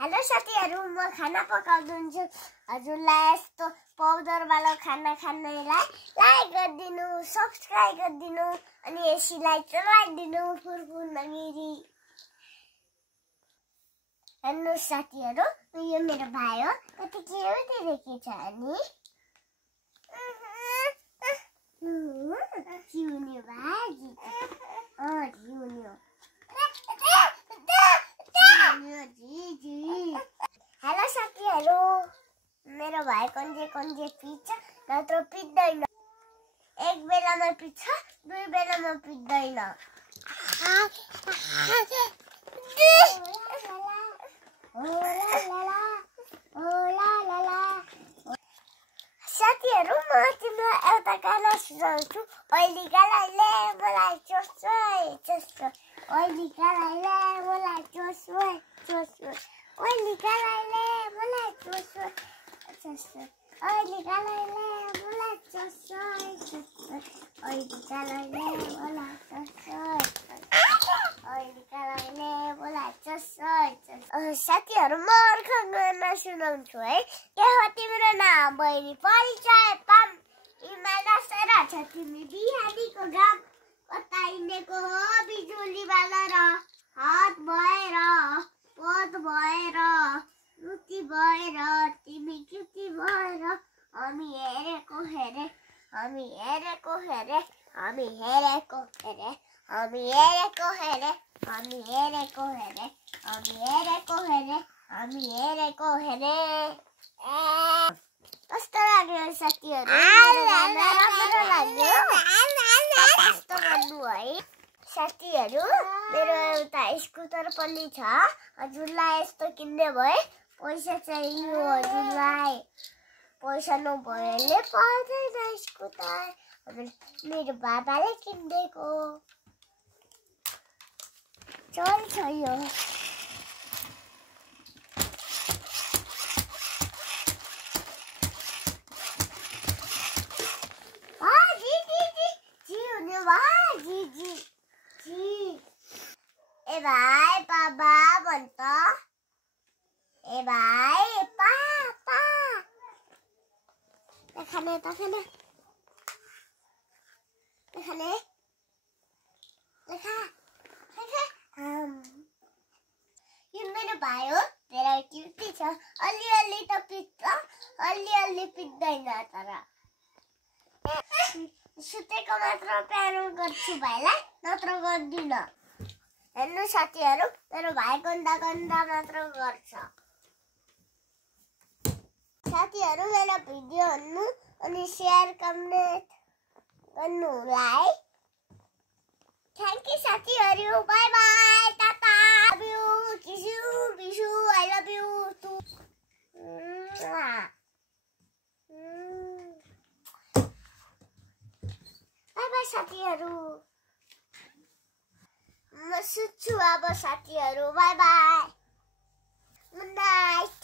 Hello साथीहरु, म खाना पकाउँछु। हजुरलाई यस्तो पाउडर वाला खाना खानलाई लाइक गरिदिनु, सब्स्क्राइब गरिदिनु अनि यसलाई चलाइदिनु फुरफुर नगिरी। हेर्नु साथीहरु, यो मेरो भाइ हो। कति क्युट देखिन्छ नि। जिउन्यो भाइ, जिउन्यो। हेलो साथीहरु, मेरो भाइ कन्जे पिट्छ, नत्र पिट्दैन। एक बेलामा पिट्छ, दुई बेलामा पिट्दैन। साथीहरु, म तिमीलाई एउटा गाना सुनाउँछु। अहिले गानाले मलाई चोस्छोय चोस्छो, अहिले गानाले मलाई चोस्छोय चोस्छो, अहिले गानाले मलाई चोस्छोय चोस्छो, अहिले गानाले मलाई चोस्छोय चोस्छो, अहिले गानाले मलाई चोस्छोय अहिले गानाले मलाई चोस्छोय चोस्छो। साथीहरु, म अर्को गाना सुनाउँछु है। के हो तिम्रो नाम? बहिनी परिचय पाम, इमाला सरा छ तिमी बिहानीको घाम, बताइनेको हो बिजुली वाला र हात भएर पद भएर रुचि भएर तिमी क्युटी भएर हामी हेरेको हेरे हामी हेरेको हेरे हामी हेरेको हेरे हामी हेरेको हेरे हामी हेरेको हेरे हामी हेरेको हेरे हामी हेरेको हेरे। कस्तो लाग्यो साथीहरु? राम्रो लाग्यो कस्तो गर्नु है। साथीहरु, मेरो एउटा स्कुटर पनि छ। हजुरलाई यस्तो किन्ने भए पैसा चाहियो। हजुरलाई पैसा नभएले पाउँदैन स्कुटर। मेरो बाबाले किनिदिएको चल्छ यो। ए भाइ बाबा भन्छ। ए भाइ पापा खाने खाने खाने यो मेरो भाइ हो। धेरै क्युटी छ। अलि त पिट्छ, अलि पिट्दैन। तर सुतेको मात्र प्यारो गर्छु भाइलाई, नत्र गर्दिन। हेर्नु साथीहरु, मेरो भाइ गन्दा मात्र गर्छ। साथीहरु, मेरो भिडियो हेर्नु अनि शेयर कमेन्ट गर्नु होला है। थ्यांक यू साथीहरु, bye bye, tata, love you, Kisu Bisu, I love you too. Bye bye साथीहरु, म सुत्छु अब साथीहरु, बाइ बाइ, गुड नाइट।